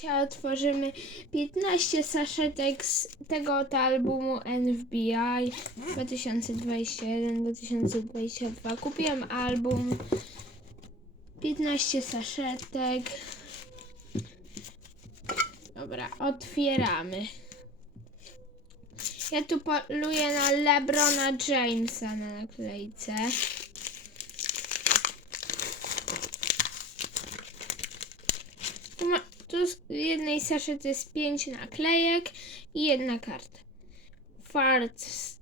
Dzisiaj otworzymy 15 saszetek z tego oto albumu NFBI 2021-2022. Kupiłem album 15 saszetek. Dobra, otwieramy. Ja tu poluję na Lebrona Jamesa na naklejce. Tu, z jednej saszety jest pięć naklejek i jedna karta. Farts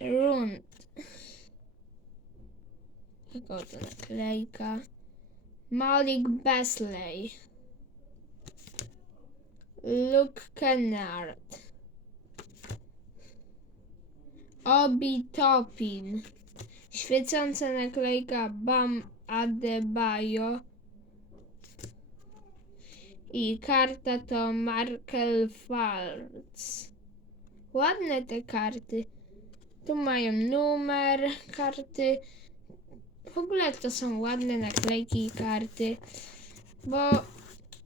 Rund. Taka oto naklejka. Malik Besley. Luke Kennard. Obi Topin. Świecąca naklejka Bam Adebayo. I karta to Markel Falc. Ładne te karty. Tu mają numer karty. W ogóle to są ładne naklejki i karty. Bo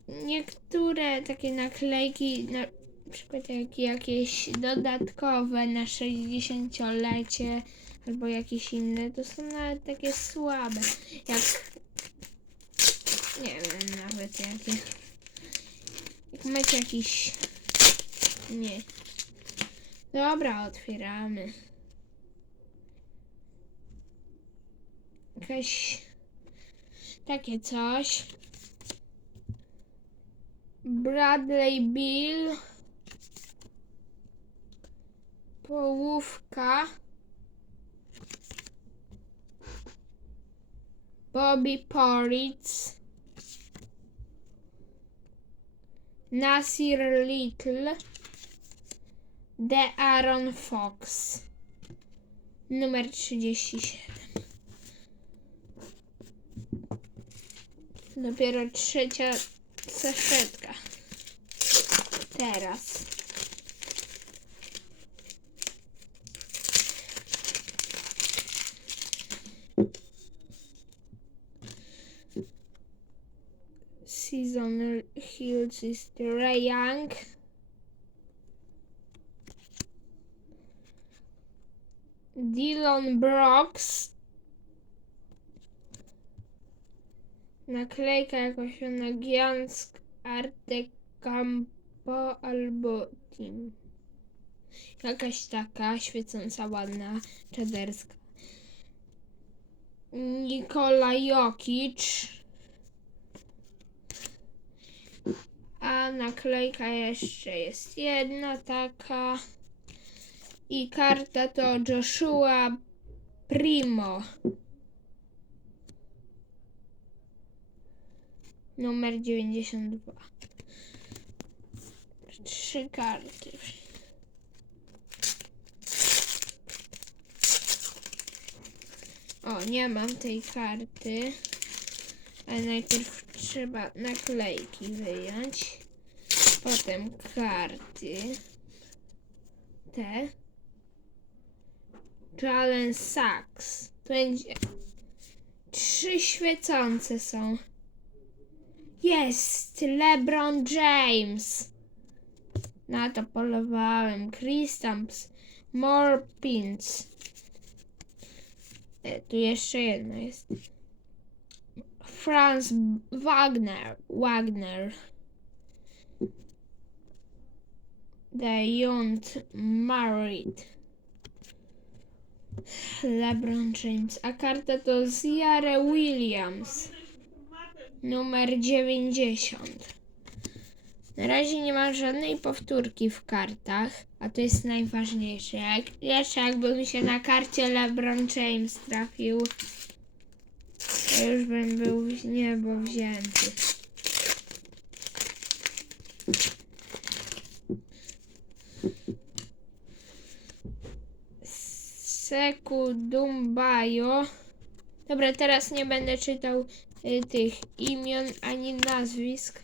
niektóre takie naklejki, na przykład jak jakieś dodatkowe na 60-lecie albo jakieś inne, to są nawet takie słabe. Jak nie wiem nawet jakie. Jak macie jakiś. Nie. Dobra, otwieramy. Jakaś. Takie coś. Bradley Bill. Połówka. Bobby Porridge. Nasir Little, The Aaron Fox, numer 37. Dopiero trzecia saszetka. Teraz. Hills is Young. Dylan Brooks. Naklejka jakoś na Giansk Arte Campo albo Team. Jakaś taka świecąca, ładna, czaderska. Nikola Jokic. A naklejka jeszcze jest jedna taka. I karta to Joshua Primo. Numer 92. Trzy karty. O, nie mam tej karty. Ale najpierw trzeba naklejki wyjąć. Potem karty. Te. Jalen Sachs. To będzie. Trzy świecące są. Jest! LeBron James. Na to polowałem. Kristamps. More pins. E, tu jeszcze jedno jest. Franz Wagner. Wagner. The Yount Married. LeBron James. A karta to Ziare Williams. Numer 90. Na razie nie ma żadnej powtórki w kartach, a to jest najważniejsze. Jak, jeszcze jakby mi się na karcie LeBron James trafił, już bym był w niebo wzięty. Seku Dumbayo. Dobra, teraz nie będę czytał y, tych imion ani nazwisk.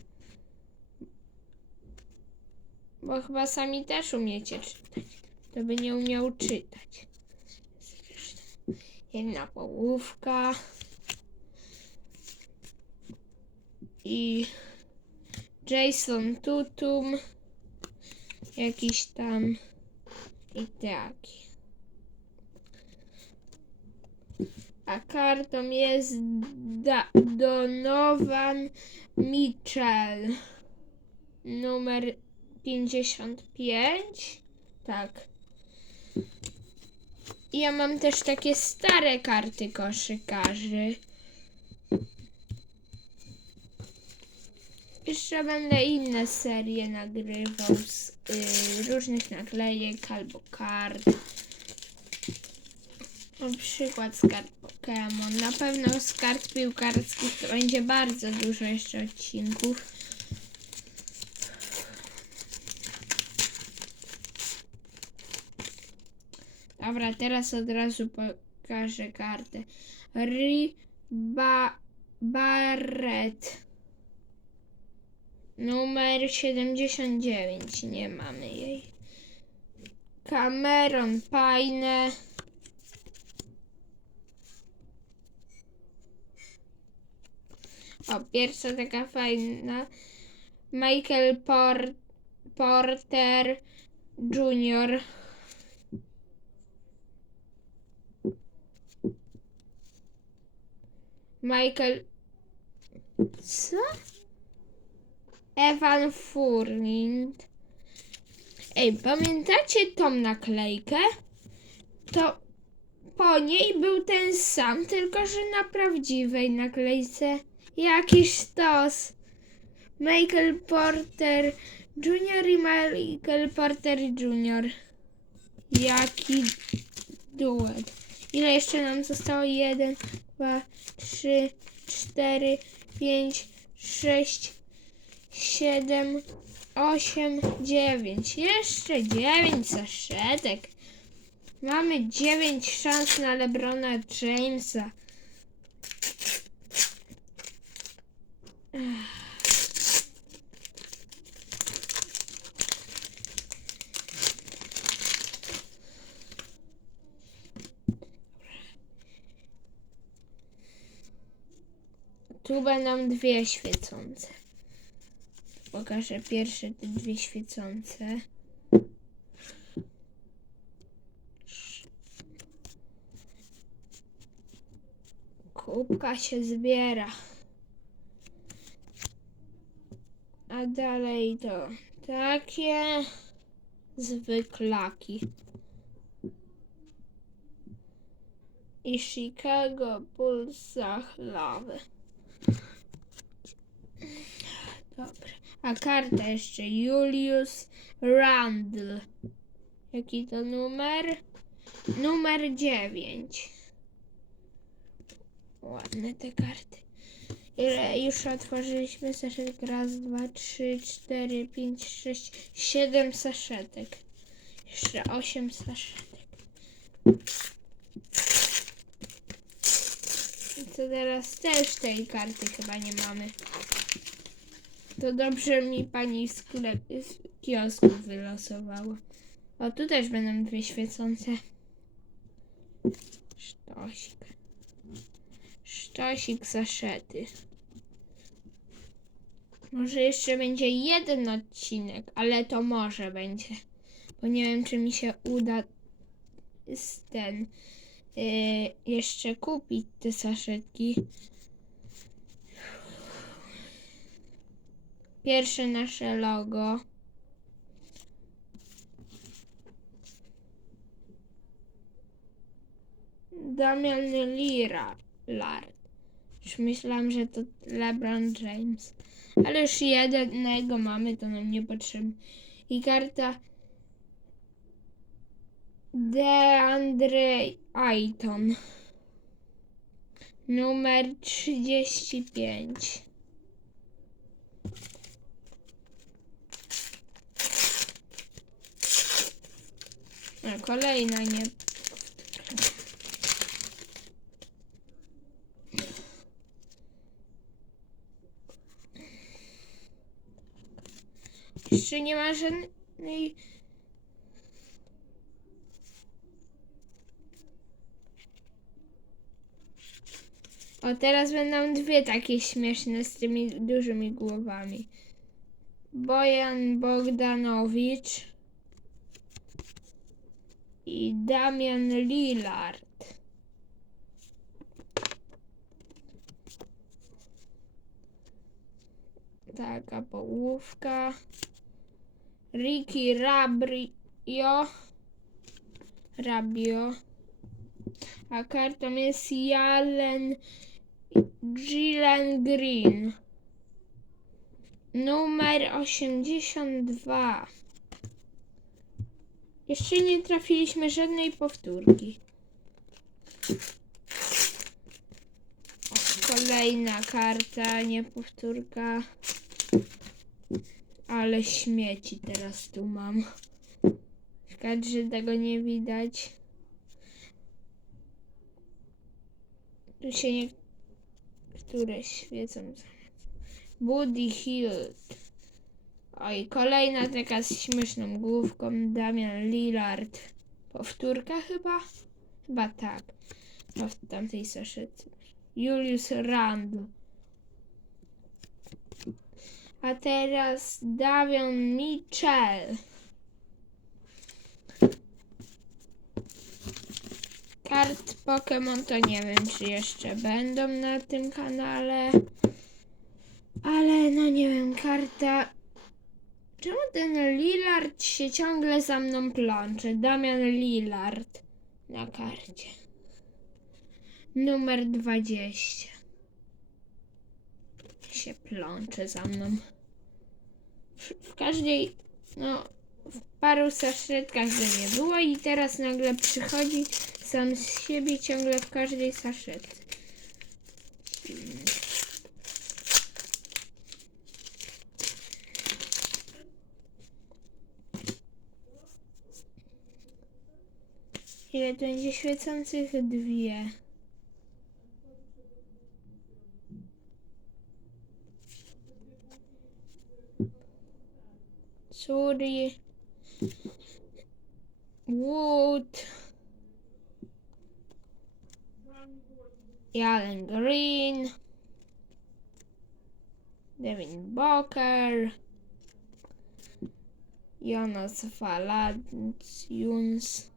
Bo chyba sami też umiecie czytać. To by nie umiał czytać. Jedna połówka. I Jason Tutum. Jakiś tam. I taki. A kartą jest da- Donovan Mitchell. Numer 55. Tak. Ja mam też takie stare karty koszykarzy. Jeszcze będę inne serie nagrywał z y, różnych naklejek albo kart. Na przykład z kart Pokémon. Na pewno z kart piłkarskich to będzie bardzo dużo jeszcze odcinków. Dobra, teraz od razu pokażę kartę. Ri ba Barret. Numer 79. Nie mamy jej. Cameron Payne. O, pierwsza taka fajna. Michael Por Porter Jr. Michael. Co? Evan Furnind. Ej, pamiętacie tą naklejkę? To po niej był ten sam, tylko że na prawdziwej naklejce. Jakiś stos. Michael Porter Jr. i Michael Porter Jr. Jaki duet. Ile jeszcze nam zostało? Jeden, dwa, trzy, cztery, pięć, sześć, siedem, osiem, dziewięć. Jeszcze dziewięć saszetek. Mamy dziewięć szans na Lebrona Jamesa. Tu będą dwie świecące. Pokażę pierwsze te dwie świecące. Kubka się zbiera. A dalej to takie zwyklaki. I Chicago Bulls zachlawy. Dobra. A karta jeszcze Julius Randle. Jaki to numer? Numer 9. Ładne te karty. Ile już otworzyliśmy saszetek? Raz, dwa, trzy, cztery, pięć, sześć, siedem saszetek. Jeszcze osiem saszetek. I co teraz? Też tej karty chyba nie mamy. To dobrze mi pani z, sklep- z kiosku wylosowała. O, tu też będą dwie świecące. Sztosik. Sztosik zaszety. Może jeszcze będzie jeden odcinek, ale to może będzie. Bo nie wiem, czy mi się uda z ten yy, jeszcze kupić te saszetki. Pierwsze nasze logo. Damian Lira. Lard. Już myślałam, że to LeBron James. Ale już jednego mamy, to nam nie potrzebne. I karta DeAndre Ayton. Numer 35. kolejna nie. Jeszcze nie ma żadnej. O, teraz będą dwie takie śmieszne z tymi dużymi głowami. Bojan Bogdanowicz i Damian Lillard. Taka połówka. Ricky Rabrio. Rabio. A kartą jest Jalen Gillen Green. Numer 82. Jeszcze nie trafiliśmy żadnej powtórki. Kolejna karta, nie powtórka. Ale śmieci teraz tu mam. Szkoda, że tego nie widać. Tu się niektóre świecą. Buddy Hill. Oj, kolejna taka z śmieszną główką. Damian Lillard. Powtórka chyba? Chyba tak. No w tamtej saszetce. Julius Randle. A teraz Davion Mitchell. Kart Pokémon to nie wiem, czy jeszcze będą na tym kanale. Ale no nie wiem, karta. Czemu ten Lillard się ciągle za mną plącze? Damian Lillard na karcie. Numer 20. Się plącze za mną. W, w każdej, no, w paru saszetkach go nie było i teraz nagle przychodzi sam z siebie ciągle w każdej saszetce. Ile będzie świecących? Dwie. Suri. Wood. Alan Green. Devin Booker. Jonas Valanciunas.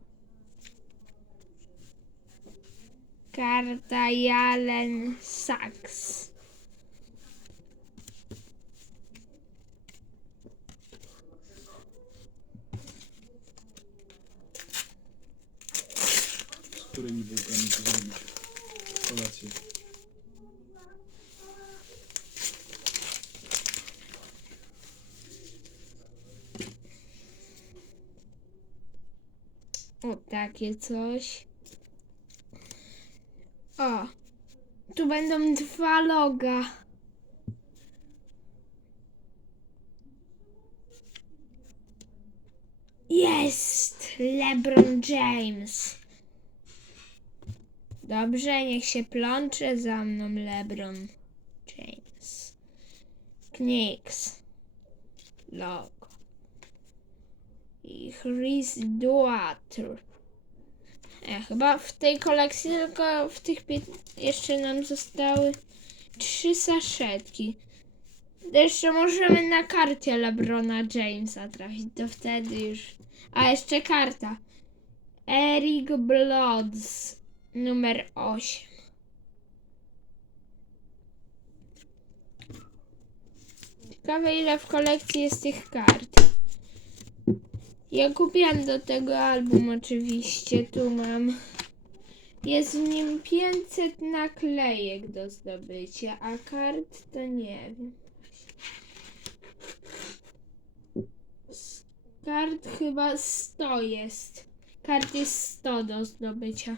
Karta Jalen Sachs. Z którymi bułkami to zrobić kolację? O, takie coś. O, tu będą dwa loga. Jest! LeBron James. Dobrze, niech się plącze za mną LeBron James. Knicks. Logo. I Chris Duatr. E, chyba w tej kolekcji tylko w tych jeszcze nam zostały trzy saszetki. Jeszcze możemy na karcie Lebrona Jamesa trafić, to wtedy już. A jeszcze karta. Eric Bloods numer 8. Ciekawe ile w kolekcji jest tych kart. Ja kupiłam do tego album oczywiście, tu mam. Jest w nim 500 naklejek do zdobycia, a kart to nie wiem. Kart chyba 100 jest. Kart jest 100 do zdobycia.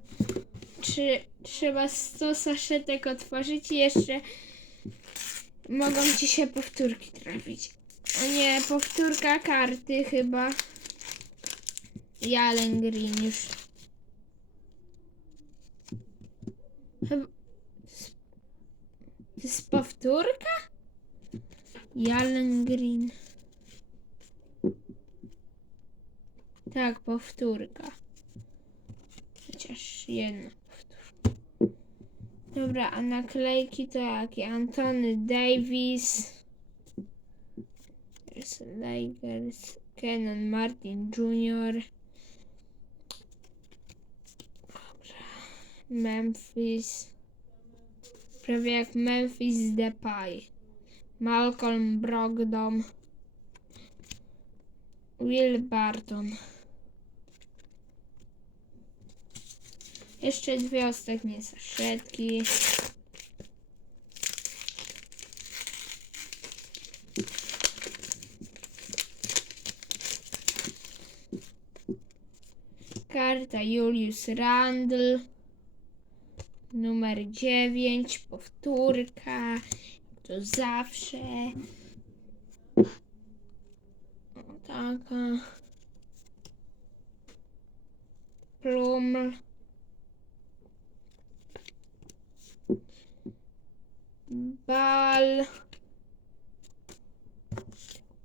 Czy trzeba 100 saszetek otworzyć i jeszcze mogą ci się powtórki trafić. O nie, powtórka karty chyba. Jalen Green już. Chyba... To jest powtórka? Jalen Green. Tak, powtórka. Chociaż jedna powtórka. Dobra, a naklejki to jakie? Antony Davis. Lakers, Kenan Martin Jr. Dobra. Memphis. Prawie jak Memphis Depay. Malcolm Brogdon. Will Barton. Jeszcze dwie ostatnie saszetki. Karta Julius Randle. Numer 9. Powtórka. To zawsze. Taka. Plum. Bal.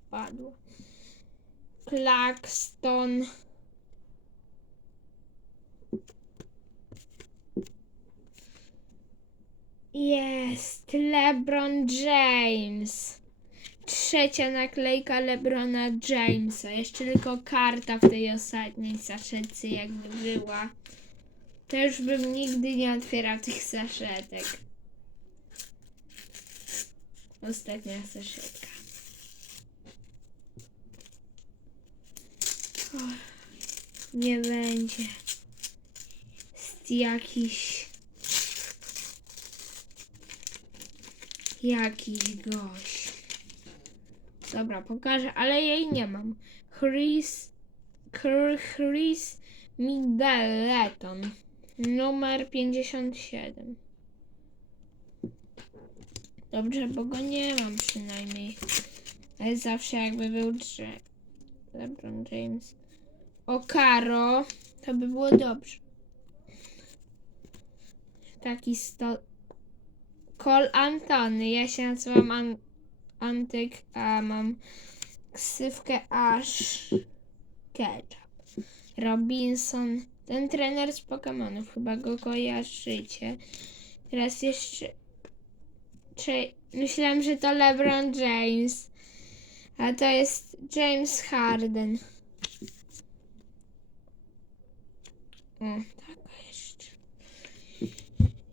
Padło. Claxton. Jest LeBron James. Trzecia naklejka LeBrona Jamesa. Jeszcze tylko karta w tej ostatniej saszetce jakby była. Już bym nigdy nie otwierał tych saszetek. Ostatnia saszetka. Nie będzie. Jest jakiś... Jakiś gość. Dobra, pokażę, ale jej nie mam. Chris... Chr- Chris Middleton. Numer 57. Dobrze, bo go nie mam przynajmniej. Ale zawsze jakby był drze. LeBron James. O Karo, to by było dobrze. Taki sto... Col Antony. Ja się nazywam An... Antyk, a mam ksywkę Ash Ketchup. Robinson. Ten trener z Pokemonów, chyba go kojarzycie. Teraz jeszcze... Czy... Myślałem, że to LeBron James. A to jest James Harden. O, taka jeszcze.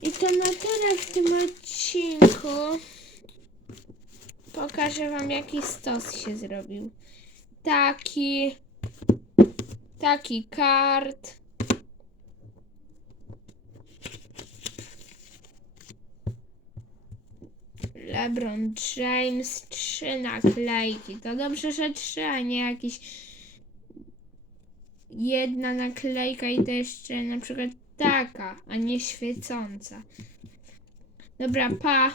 I to na tyle w tym odcinku. Pokażę wam jaki stos się zrobił. Taki. Taki kart. LeBron James, trzy naklejki. To dobrze, że trzy, a nie jakieś jedna naklejka i to jeszcze na przykład taka, a nie świecąca. Dobra, pa.